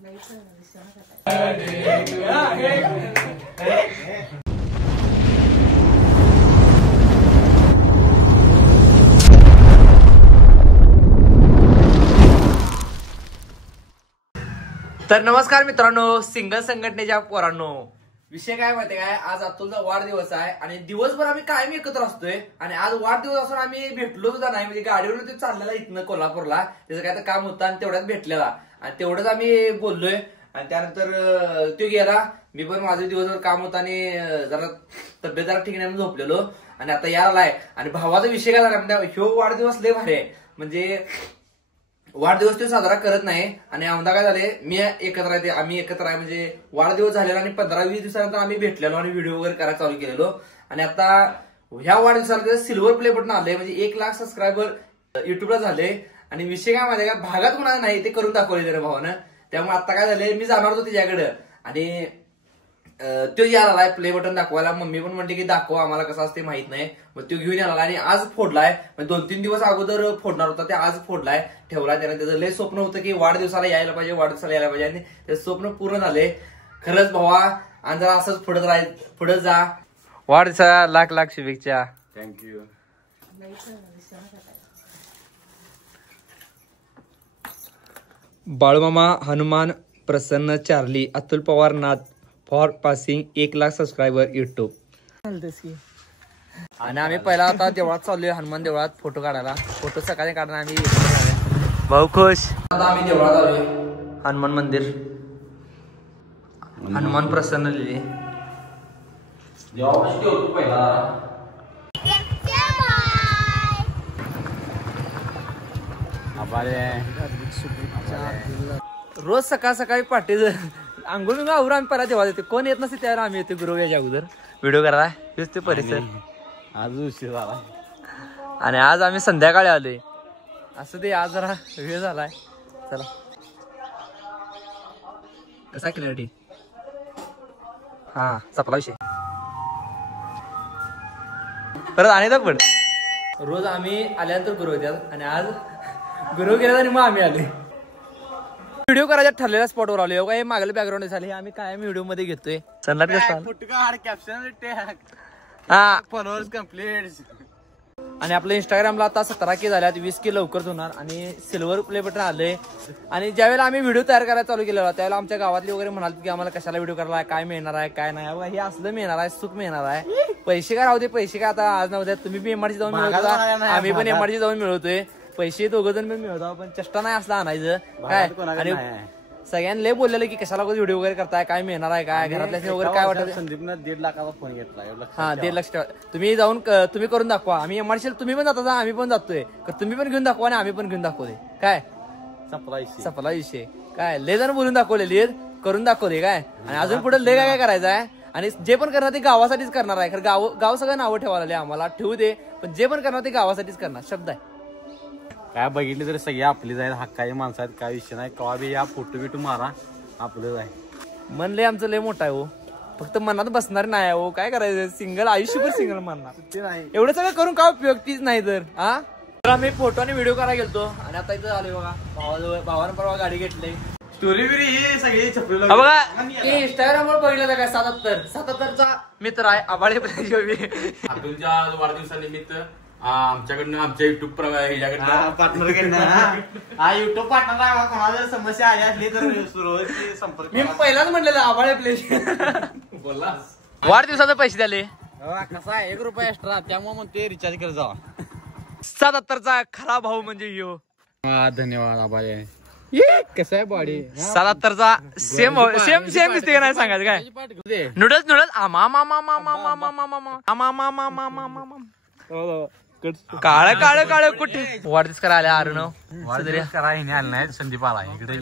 तर नमस्कार मित्रांनो, सिंगल संघटनेच्या पोरांनो, विषय काय माहिती काय, आज अतुलचा वाढदिवस आहे आणि दिवसभर आम्ही कायम एकत्र असतोय आणि आज वाढदिवस असून आम्ही भेटलो सुद्धा नाही. म्हणजे गाडीवरून ते चाललेला इथनं कोल्हापूरला, त्याचं काय तर काम होतं आणि तेवढ्याच भेटलेला आणि तेवढंच आम्ही बोललोय आणि त्यानंतर तो गेला. मी पण माझं दिवसभर काम होतं आणि जरा तब्येत जरा ठीक नाही झोपलेलो आणि आता यार आलाय. आणि भावाचा विषय काय झाला म्हणजे ह्यो वाढदिवस लय भारी आहे. म्हणजे वाढदिवस तो साजरा करत नाही आणि आमदा काय झाले, मी एकत्र आहे, आम्ही एकत्र आहे. म्हणजे वाढदिवस झालेला आणि 15-20 दिवसानंतर आम्ही भेटलेलो आणि व्हिडिओ वगैरे करायला चालू केलेलो. आणि आता ह्या वाढदिवसाला सिल्वर प्ले बटन आले, म्हणजे 1 लाख सबस्क्रायबर युट्यूबला झाले. आणि विषय काय माहिती का, भागात कुणाला नाही ते करून दाखवले त्याला भावानं. त्यामुळे आता काय झाले, मी जाणार होतो त्याच्याकडे आणि तो यायला आलाय प्ले बटन दाखवायला. मम्मी पण म्हणते की दाखव, आम्हाला कसं असते माहित नाही. मग तो घेऊन आला आणि आज फोडलाय. म्हणजे 2-3 दिवस अगोदर फोडणार होता, ते आज फोडलाय, ठेवलाय त्याने. त्याचं लय स्वप्न होतं की वाढदिवसाला यायला पाहिजे, वाढदिवसाला यायला पाहिजे आणि ते स्वप्न पूर्ण झाले. खरंच भावा, आणि जरा असंच पुढे जा. वाढदिवसाला लाख लाख शुभेच्छा. Thank you. Balumama, Hanuman, Prasanna, Charlie, Atul Pawar Nath for passing 1 lakh subscriber YouTube. आणि आम्ही पहिला आता देवळात चाललोय, हनुमान देवळात फोटो काढायला. फोटो सकाळी काढणार आम्ही. भाऊ खुश. आता आम्ही देवळात आलोय, हनुमान मंदिर, हनुमान प्रसन्न लिहिले. रोज सकाळ सकाळी पाठी अंघोळ आवरून आम्ही पहिला देवाला येते. कोण येत नसते त्यावर आम्ही येतो गुरु याच्या अगोदर व्हिडिओ करायला. हेच ते परिसर. आज उशीर झाला आणि आज आम्ही संध्याकाळी आलोय. असं ते आज जरा वेळ झालाय. चला, कसा क्लॅरिटी हा चपला विषय परत आणि पण रोज आम्ही आल्यानंतर गुरु येतात आणि आज गुरु गेला आणि मग आम्ही आले. व्हिडिओ करायच्या ठरलेल्या स्पॉटवर आलो. हे मागले बॅकग्राऊंड झाले, आम्ही कायम व्हिडिओ मध्ये घेतोय. सनलाइट हा फॉलोअर्स कंप्लीट. आणि आपल्या इंस्टाग्रामला आता 17K झाल्यात, 20K लवकरच होणार आणि सिल्वर प्ले बटन आले. आणि ज्यावेळेला आम्ही व्हिडिओ तयार करायला चालू केलेला त्यावेळेला आमच्या गावातली वगैरे म्हणाले की आम्हाला कशाला व्हिडिओ करायला, काय मिळणार आहे काय नाही. बघा हे असलं मिळणार आहे, सुख मिळणार आहे. पैसे काय राहू दे, पैसे काय आता आज नव्हत्या. तुम्ही पण एमआरसी जाऊन मिळवता, आम्ही पण एमआरसी जाऊन मिळवतोय. पैसे दोघं जण पण मिळवतो, पण चेष्टा नाही असला आणायचं काय. आणि सगळ्यांनी लय बोललेलं की कशाला व्हिडिओ वगैरे करताय, काय मिळणार आहे काय, घरातल्या वगैरे काय वाटत. संदीपनं 1.5 लाखाचा फोन घेतला. हा 1.5 लाख. तुम्ही जाऊन तुम्ही करून दाखवा. आम्ही एमआरसी तुम्ही पण जाता, आम्ही पण जातोय. तुम्ही पण घेऊन दाखवा आणि आम्ही पण घेऊन दाखवते. काय सपला विषय काय, लय जण बोलून दाखवलेली करून दाखवते काय. आणि अजून पुढे लय काय करायचं आहे. आणि जे पण करणार ते गावासाठीच करणार आहे. खरं गाव सगळं नावं ठेवायला आम्हाला ठेवू दे, पण जे पण करणार ते गावासाठीच करणार. शब्द आहे काय बघितले तरी सगळे आपलीच आहेत, हक्काची माणसं आहेत, काय विषय नाही. कवा बी या फोटो बिटो मारा, आपलंच आहे. मन लय आमचं लय मोठं आहे हो, फक्त मनात बसणार नाही हो. काय करायचं, सिंगल आयुष्यभर सिंगल मानणार नाही. एवढं सगळं करून काय उपयोग तीच नाही तर. हा तर आम्ही फोटो आणि व्हिडिओ करायला गेलतो आणि आता इथं आलोय बघा. भावानं परवा गाडी घेतली. स्टोरी बिरी ही सगळी छपलेलं बघा. इंस्टाग्रामवर बघितलं काय 77चा मित्र आहे आबाळे. अतुलच्या वाढदिवसानिमित्त आमच्याकडनं आमच्या युट्यूब पार्टनर हा युट्यूब पार्टनर आहे. कोणाला समस्या आली असली तर सुरुवात संपर्क. मी पहिलाच म्हटलेलं आबाळे प्ले बोलला. वाढदिवसाचे पैसे द्याले कसा आहे 1 रुपया एक्स्ट्रा, त्यामुळे मग ते रिचार्ज करत जावा. 77चा खरा भाऊ म्हणजे यो. धन्यवाद आबाळे. कसं आहे बॉडी 77चा सेम दिसते का नाही सांगायचं काय. नूडल्स काळ काळ काळ कुठे वाढदिवस करायला आरणव करायला आलं नाही. संदीप आला इकडे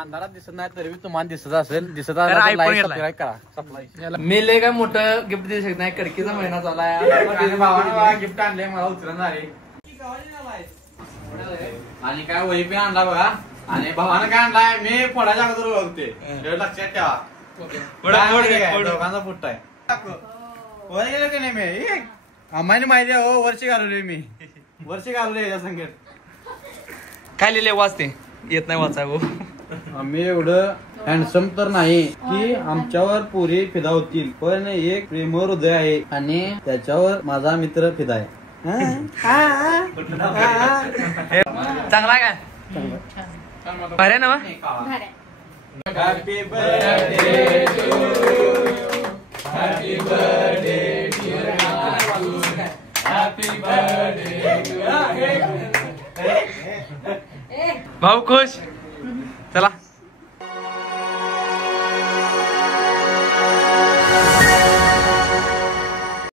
अंधारात दिसत नाही तरी तुम्हाला दिसत असेल. दिसत मी लय काय मोठं गिफ्ट देऊ शकत नाही. कडकीचा महिना चालाय. भावानं गिफ्ट आणले मला उचलणार आहे. आणि काय वही पण आणला बघा. आणि भावानं काय आणलाय मी फोडाच्या अगोदर बघते, लक्षात ठेवा. दोघांचा फुट आहे. वर गेलो की नाही मी, आम्हाला माहिती आहे हो. वर्षी घालवले मी, वर्षी घालवले या संगीत. काय लिहिले वाचते येत नाही वाचा हो. आम्ही एवढं हँडसम तर नाही की आमच्यावर पुरी फिदा होतील, पण एक प्रेम हृदय आहे आणि त्याच्यावर माझा मित्र फिदा आहे. चांगला काय बरे ना happy birthday happy birthday happy birthday. भाऊ खुश चला